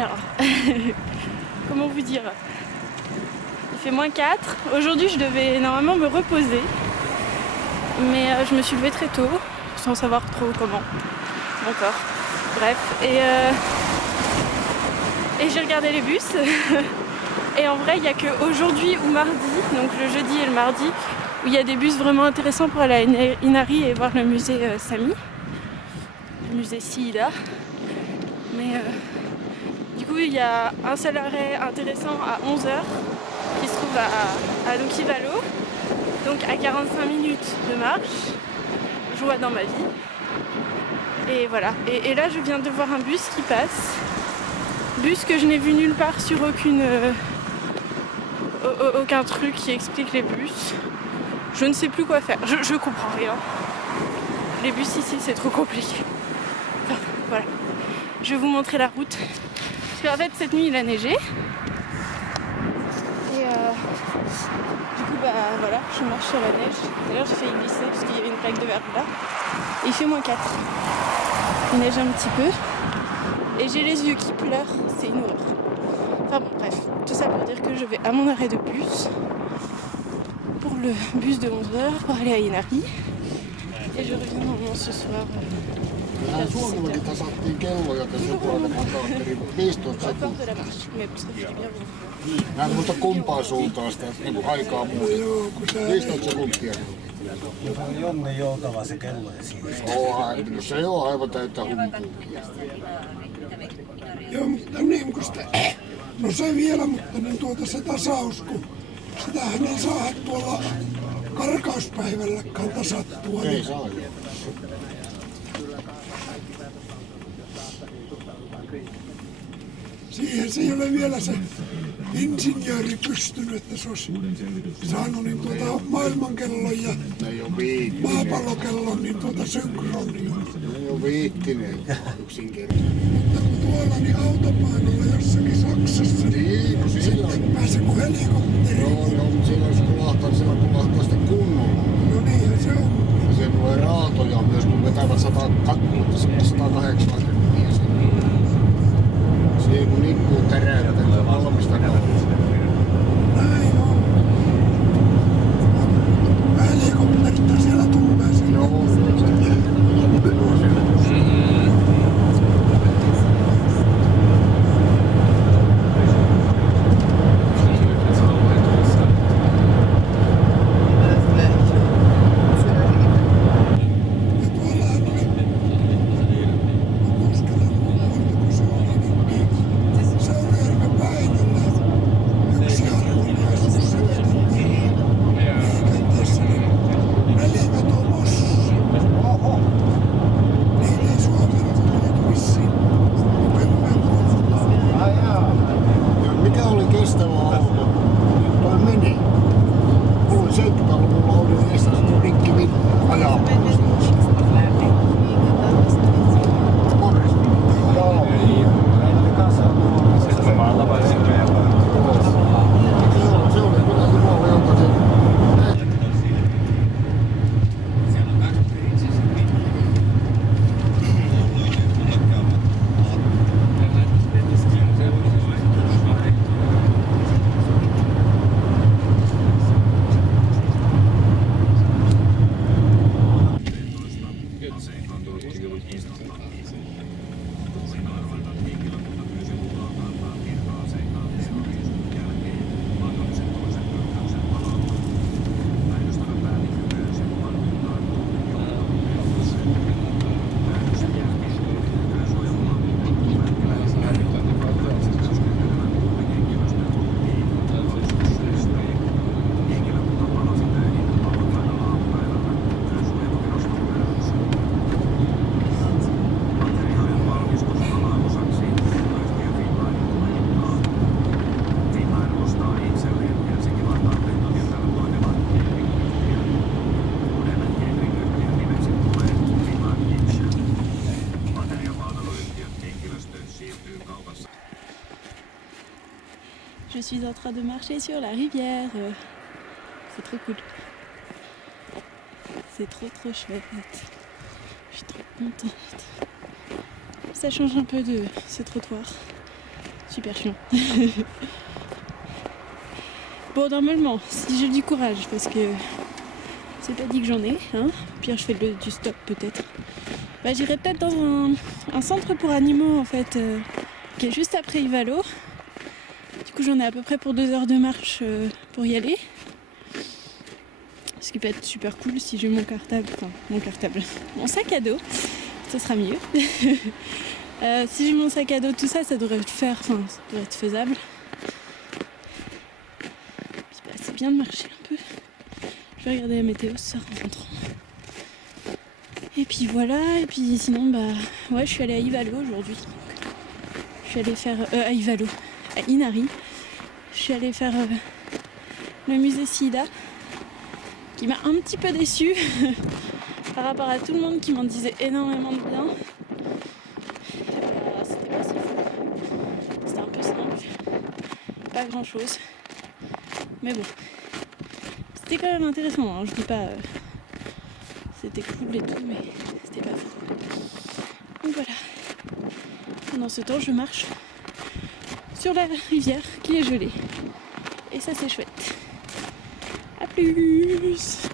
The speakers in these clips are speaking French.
Alors, comment vous dire? Il fait -4. Aujourd'hui, je devais normalement me reposer. Mais je me suis levée très tôt, sans savoir trop comment. Encore. Bref. Et j'ai regardé les bus. Et en vrai, il n'y a qu'aujourd'hui ou mardi, donc le jeudi et le mardi, où il y a des bus vraiment intéressants pour aller à Inari et voir le musée Sami. Le musée Sihida. Mais du coup, il y a un seul arrêt intéressant à 11h qui se trouve à Lokivalo. Donc à 45 minutes de marche. Joie dans ma vie. Et voilà. Et là, je viens de voir un bus qui passe. Bus que je n'ai vu nulle part sur aucun truc qui explique les bus. Je ne sais plus quoi faire. Je comprends rien. Les bus ici, c'est trop compliqué. Enfin, voilà. Je vais vous montrer la route. Parce qu'en fait, cette nuit, il a neigé. Et du coup, voilà, je marche sur la neige. D'ailleurs, j'ai failli glisser parce qu'il y avait une plaque de verglas. Et il fait -4. Il neige un petit peu. Et j'ai les yeux qui pleurent. C'est une horreur. Enfin bon, bref. Tout ça pour dire que je vais à mon arrêt de bus. Pour le bus de 11h pour aller à Inari. Et je reviens normalement ce soir. Suomellakin tasattiin kelloja tässä joku aika monta, eli 15 sekuntia. Mä en muista kumpaan suuntaan sitä aikaa muuta. 15 sekuntia. Se on Jonne joutava se kello esiin. Se on aivan täyttä humpuukia. Joo, mutta niin kun sitä... No se vielä, mutta niin se tasaus, kun sitähän ei saa tuolla karkauspäivälläkään tasattua. Ei saa. Siihen se ei ole vielä se insinjööri pystynyt, että se olisi saanut niin maailmankellon ja maapallokellon niin synkronia. Ei ole viittinen yksinkertaisesti. Mutta kun tuolla niin autopainolla jossakin Saksassa, niin sitten pääsee kuin helikopteri. Joo, mutta siellä kulahtaa sitten kunnolla. No niinhän se on. Ja siellä tulee raatoja myös, kun vetävät 180. Siinä kun nippuu täräytetään valmista kautta. Näin on. Helikopterita siellä tulee sinne. Joo. Je suis en train de marcher sur la rivière. C'est trop cool. C'est trop chouette. Je suis trop contente. Ça change un peu de ce trottoir. super chiant. Bon, normalement, si j'ai du courage, parce que c'est pas dit que j'en ai, hein. Pire, je fais du stop peut-être. Bah, j'irai peut-être dans un centre pour animaux en fait, qui est juste après Ivalo. Du coup, j'en ai à peu près pour 2 heures de marche pour y aller. Ce qui peut être super cool si j'ai mon cartable, mon sac à dos, ça sera mieux. Si j'ai mon sac à dos, tout ça, ça devrait être faisable. Puis, bah, c'est bien de marcher un peu. Je vais regarder la météo ce soir en rentrant. Et puis voilà, et puis sinon, bah ouais, je suis allée à Ivalo aujourd'hui. Je suis allée faire à Ivalo, à Inari. Je suis allée faire le musée Sida, qui m'a un petit peu déçue par rapport à tout le monde qui m'en disait énormément de bien. C'était pas si fou, c'était un peu simple, pas grand chose, mais bon, c'était quand même intéressant, hein. Je dis pas c'était cool et tout, mais c'était pas fou. Donc voilà, pendant ce temps je marche sur la rivière qui est gelée, et ça c'est chouette. A plus.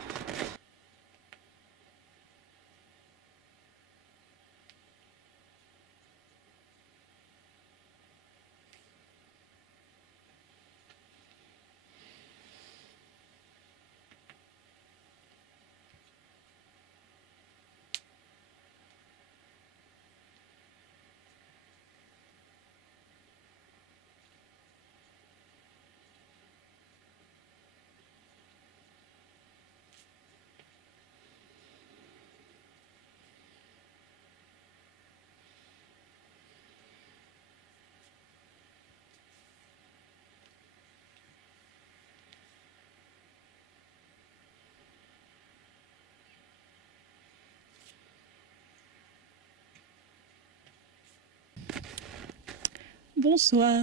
Bonsoir,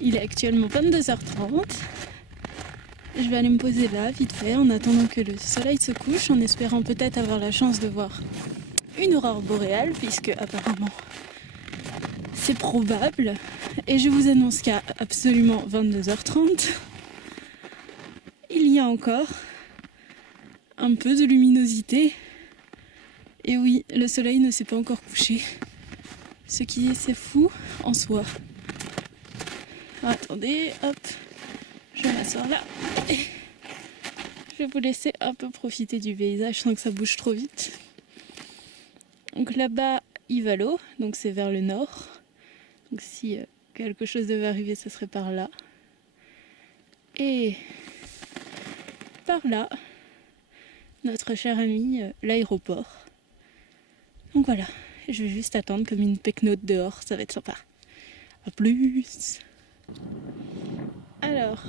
il est actuellement 22h30. Je vais aller me poser là, vite fait, en attendant que le soleil se couche, en espérant peut-être avoir la chance de voir une aurore boréale, puisque apparemment c'est probable. Et je vous annonce qu'à absolument 22h30, il y a encore un peu de luminosité. Et oui, le soleil ne s'est pas encore couché. Ce qui est c'est fou en soi. Attendez, hop, je m'assois là. Je vais vous laisser un peu profiter du paysage sans que ça bouge trop vite. Donc là-bas, Ivalo, donc c'est vers le nord. Donc si quelque chose devait arriver, ce serait par là. Et par là, notre cher ami, l'aéroport. Donc voilà, je vais juste attendre comme une pecnote dehors, ça va être sympa. A plus. Alors,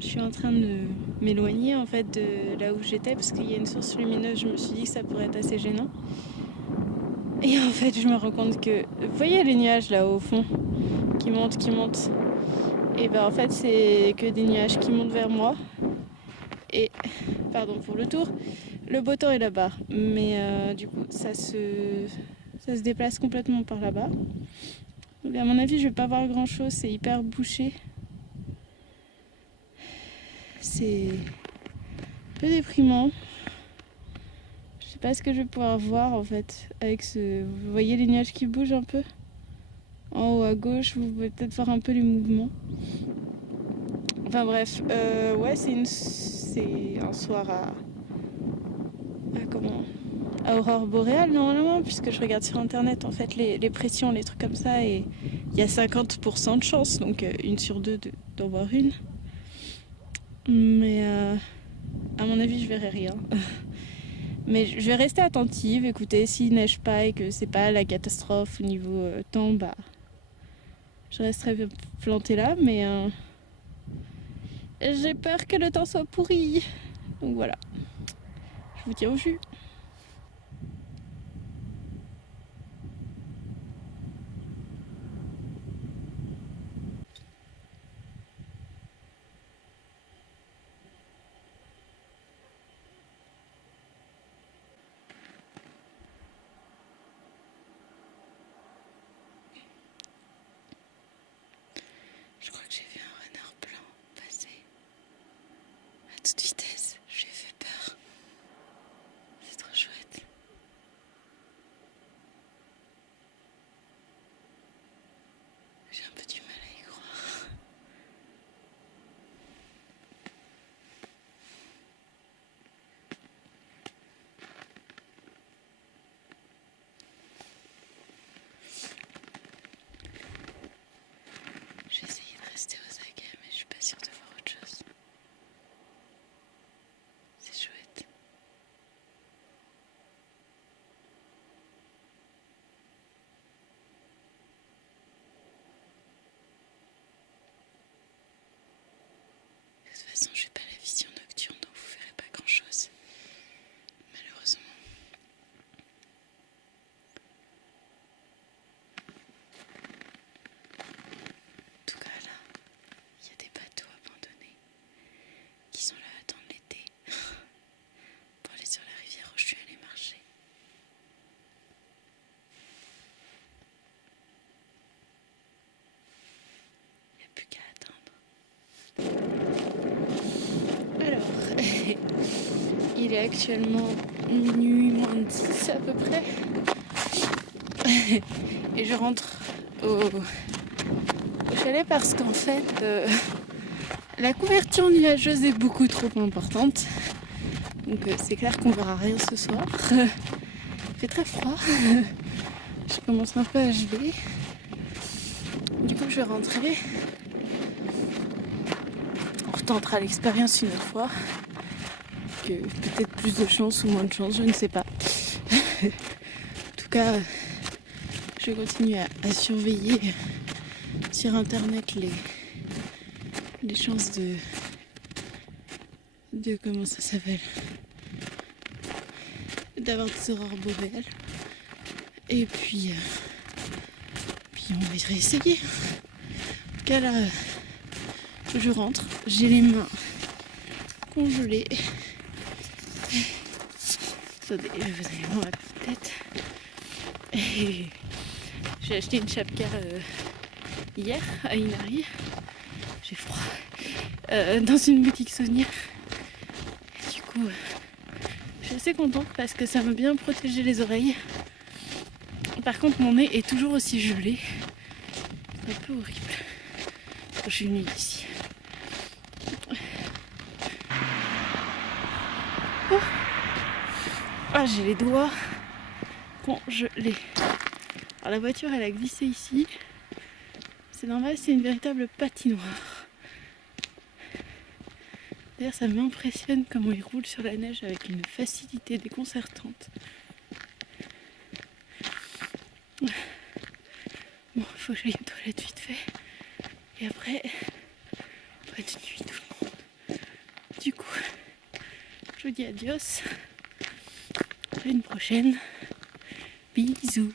je suis en train de m'éloigner en fait de là où j'étais parce qu'il y a une source lumineuse, je me suis dit que ça pourrait être assez gênant. Et en fait, je me rends compte que, vous voyez les nuages là au fond, qui montent. Et ben en fait, c'est que des nuages qui montent vers moi. Et, pardon pour le tour, le beau temps est là-bas. Mais du coup, ça se déplace complètement par là-bas. Donc à mon avis, je vais pas voir grand-chose, c'est hyper bouché. C'est un peu déprimant. Je sais pas ce que je vais pouvoir voir en fait avec ce. Vous voyez les nuages qui bougent un peu? En haut à gauche, vous pouvez peut-être voir un peu les mouvements. Enfin bref, ouais, c'est un soir à aurore boréale normalement, puisque je regarde sur internet en fait les pressions, les trucs comme ça, et il y a 50% de chance, donc 1 sur 2 d'en voir une. Mais à mon avis, je verrai rien. Mais je vais rester attentive, écoutez, s'il neige pas et que c'est pas la catastrophe au niveau temps, bah je resterai plantée là, mais j'ai peur que le temps soit pourri. Donc voilà, je vous tiens au jus. Il est actuellement minuit moins 10 à peu près. Et je rentre au chalet parce qu'en fait la couverture nuageuse est beaucoup trop importante. Donc c'est clair qu'on verra rien ce soir. Il fait très froid. Je commence un peu à geler. Du coup je vais rentrer. On retentera l'expérience une autre fois. Que peut-être plus de chance ou moins de chance, je ne sais pas. En tout cas, je continue à surveiller sur internet les chances de comment ça s'appelle, d'avoir des aurores boréales. Et puis on va y réessayer. En tout cas là, je rentre, j'ai les mains congelées. Attendez, vous allez voir ma tête. Et j'ai acheté une chapka hier à Inari. J'ai froid. Dans une boutique souvenir. Et du coup, je suis assez contente parce que ça m'a bien protégé les oreilles. Par contre, mon nez est toujours aussi gelé. C'est un peu horrible. Je suis venue ici. Oh. Ah, j'ai les doigts congelés. Alors la voiture, elle a glissé ici. C'est normal, c'est une véritable patinoire. D'ailleurs, ça m'impressionne comment il roule sur la neige avec une facilité déconcertante. Bon, il faut que j'aille aux toilettes vite fait. Et après, bonne nuit tout le monde. Du coup, je vous dis adios. À une prochaine. Bisous.